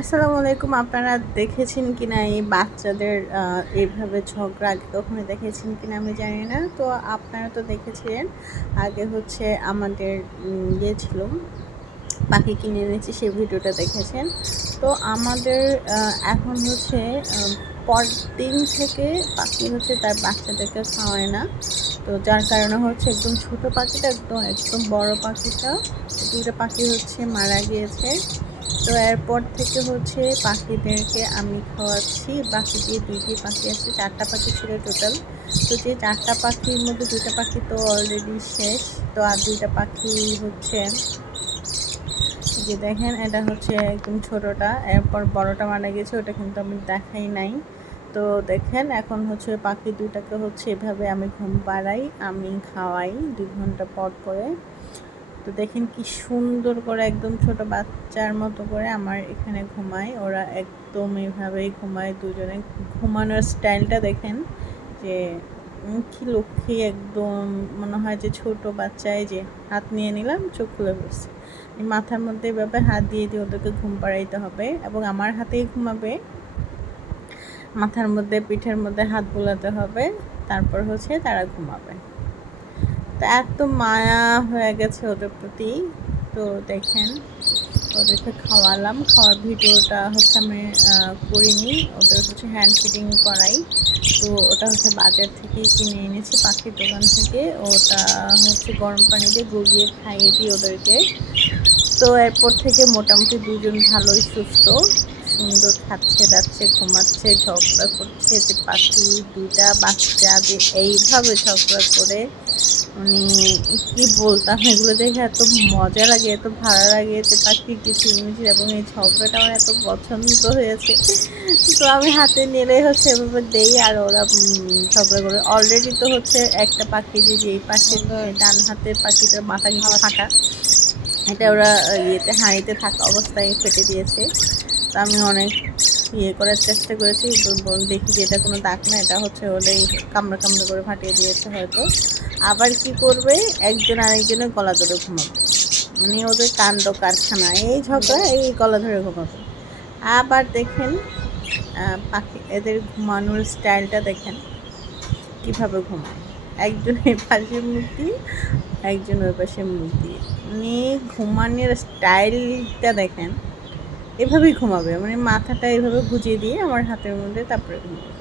আসসালামু আলাইকুম, আপনারা দেখেছেন কিনা এই বাচ্চাদের এইভাবে ঝগড়া? আগে কখনো দেখেছেন কিনা আমি জানি না। তো আপনারা তো দেখেছিলেন। আগে হচ্ছে আমাদের ইয়ে ছিল পাখি কিনে এনেছি, সেই ভিডিওটা দেখেছেন। তো আমাদের এখন হচ্ছে পরদিন থেকে পাখি হচ্ছে তার বাচ্চাদেরকে খাওয়ায় না। তো যার কারণে হচ্ছে একদম ছোট পাখিটা একদম একদম বড় পাখিটা, দুটো পাখি হচ্ছে মারা গিয়েছে। তো এরপর থেকে হচ্ছে পাখিদেরকে আমি খাওয়াচ্ছি। বাকি যে দুইটি পাখি আছে, চারটা পাখি ছিল টোটাল তো যে চারটা পাখির মধ্যে দুইটা পাখি তো অলরেডি শেষ। তো আর দুইটা পাখি হচ্ছে যে দেখেন, এটা হচ্ছে একদম ছোটোটা, এরপর বড়টা মারা গেছে, ওটা কিন্তু আমি দেখাই নাই। তো দেখেন, এখন হচ্ছে পাখি দুইটাকে হচ্ছে এভাবে আমি ঘুম পাড়াই, আমি খাওয়াই দুই ঘণ্টা পর পরে। তো দেখেন কি সুন্দর করে, একদম ছোট বাচ্চার মতো করে আমার এখানে ঘুমায়। ওরা একদম এভাবেই ঘুমায়, দুজনে ঘুমানোর স্টাইলটা দেখেন যে কি লক্ষ্মী একদম মনে হয় যে ছোট বাচ্চায় যে হাত নিয়ে নিলাম, চোখ খুলে বসছে। মাথার মধ্যে এভাবে হাত দিয়ে দিয়ে ওদেরকে ঘুম পাড়াইতে হবে এবং আমার হাতেই ঘুমাবে। মাথার মধ্যে, পিঠের মধ্যে হাত বোলাতে হবে, তারপর হচ্ছে তারা ঘুমাবে। তো এত মায়া হয়ে গেছে ওদের প্রতি। তো দেখেন ওদেরকে খাওয়ালাম। খাওয়ার ভিডিওটা হচ্ছে আমি করিনি। ওদের হচ্ছে হ্যান্ড ফিডিং করাই। তো ওটা হচ্ছে বাজার থেকে কিনে এনেছি, পাখির দোকান থেকে। ওটা হচ্ছে গরম পানি দিয়ে গড়িয়ে খাইয়ে দিই ওদেরকে। তো এরপর থেকে মোটামুটি দুজন ভালোই সুস্থ। সুন্দর খাচ্ছে দাচ্ছে ঘুমাচ্ছে ঝগড়া করছে যে পাখি দুইটা বাচ্চা যে এইভাবে ঝগড়া করে। মানে কি বলতাম এগুলো দেখে এত মজা লাগে এত ভালো লাগে যে পাখি কিচিরমিচির এবং এই ঝগড়াটা আমার এত পছন্দ হয়েছে। তো আমি হাতে নিলেই হচ্ছে এভাবে দেই আর ওরা ঝগড়া করে। অলরেডি তো হচ্ছে একটা পাখি যে যেই পাশে ডান হাতের পাখিটার মাথা কিন্তু থাকা এটা ওরা ইয়েতে হাঁড়িতে থাকা অবস্থায় ফেটে দিয়েছে। তো আমি অনেক ইয়ে করার চেষ্টা করেছি। দেখি যে এটা কোনো দাগ না, এটা হচ্ছে ওদের কামড়া কামড়া করে ফাটিয়ে দিয়েছে হয়তো। আবার কি করবে? একজন আরেকজনের গলা ধরে ঘুমাবে। মানে ওদের কাণ্ড কারখানা, এই ঝগড়া, এই গলা ধরে ঘুমাবে। আবার দেখেন পাখি, এদের ঘুমানোর স্টাইলটা দেখেন, কীভাবে ঘুমায়। একজন এই পাশে দিয়ে, একজন ওই পাশে মুখ দিয়ে। মানে ঘুমানোর স্টাইলটা দেখেন এভাবেই ঘুমাবে। মানে মাথাটা এভাবে গুজিয়ে দিয়ে আমার হাতের মধ্যে তারপরে ঘুমাবে।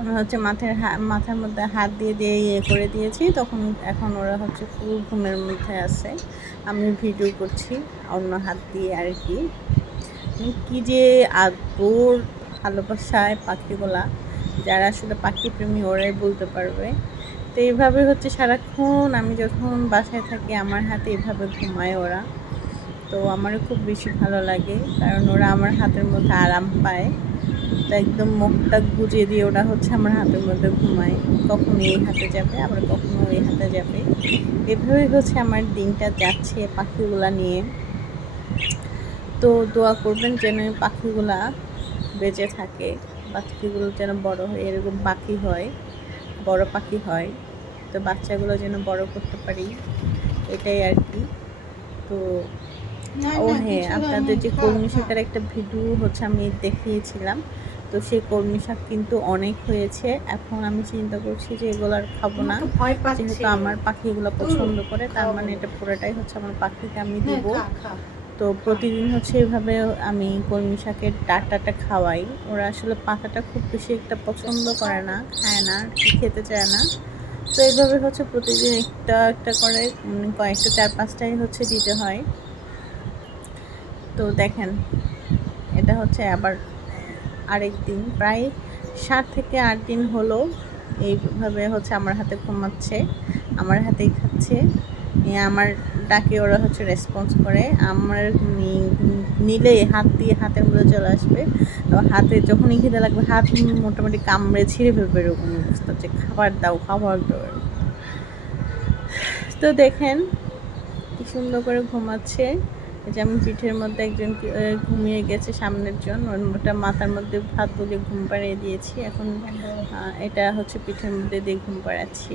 আমি হচ্ছে মাথার মাথার মধ্যে হাত দিয়ে দিয়ে ইয়ে করে দিয়েছি। তখন এখন ওরা হচ্ছে ফুল ঘুমের মধ্যে আছে। আমি ভিডিও করছি অন্য হাত দিয়ে আর কি। মানে কি যে আদর, ভালোবাসায় পাখিগুলা যারা আসলে পাখি প্রেমী ওরাই বলতে পারবে। তো এইভাবে হচ্ছে সারাক্ষণ আমি যখন বাসায় থাকি, আমার হাতে এভাবে ঘুমায় ওরা। তো আমারও খুব বেশি ভালো লাগে, কারণ ওরা আমার হাতের মধ্যে আরাম পায়। তো একদম মুখটা গুজিয়ে দিয়ে ওরা হচ্ছে আমার হাতের মধ্যে ঘুমায়। কখনো এই হাতে যাবে, আবার কখনো ওই হাতে যাবে। এভাবেই হচ্ছে আমার দিনটা যাচ্ছে পাখিগুলা নিয়ে। তো দোয়া করবেন যেন পাখিগুলা বেঁচে থাকে পাখিগুলো যেন বড় হয় এরকম পাখি হয়, বড় পাখি হয়, তো বাচ্চাগুলো যেন বড় করতে পারি, এটাই আর কি। তো ও হ্যাঁ আপনাদের যে কলমি শাকের একটা ভিডিও হচ্ছে আমি দেখিয়েছিলাম। তো সেই কলমি শাক কিন্তু অনেক হয়েছে। এখন আমি চিন্তা করছি যে এগুলো আর খাব না। যেহেতু আমার পাখি এগুলো পছন্দ করে তার মানে এটা পুরোটাই হচ্ছে আমার পাখিকে আমি হ্যাঁ, দিব। তো প্রতিদিন হচ্ছে এভাবে আমি কলমি শাকের ডাটাটা খাওয়াই। ওরা আসলে পাতাটা খুব বেশি একটা পছন্দ করে না খায় না খেতে চায় না। তো এইভাবে হচ্ছে প্রতিদিন একটা একটা করে কয়েকটা চার পাঁচটাই হচ্ছে দিতে হয়। তো দেখেন, এটা হচ্ছে আবার আরেক দিন। প্রায় সাত থেকে আট দিন হলো এইভাবে হচ্ছে আমার হাতে ঘুমাচ্ছে, আমার হাতেই খাচ্ছে। আমার ডাকে ওরা হচ্ছে রেসপন্স করে। আমার নিলে হাত দিয়ে হাতের মধ্যে চলে আসবে। তো হাতে যখনই খিদে লাগবে, হাত মোটামুটি কামড়ে ছিঁড়ে ফেলবে এরকম অবস্থা যে খাবার দাও খাবার দাও তো দেখেন কি সুন্দর করে ঘুমাচ্ছে। এই যে আমি পিঠের মধ্যে একজন ঘুমিয়ে গেছে সামনের জন। ওটা মাথার মধ্যে ভাত বলে ঘুম পাড়িয়ে দিয়েছি। এখন এটা হচ্ছে পিঠের মধ্যে দিয়ে ঘুম পাড়াচ্ছি।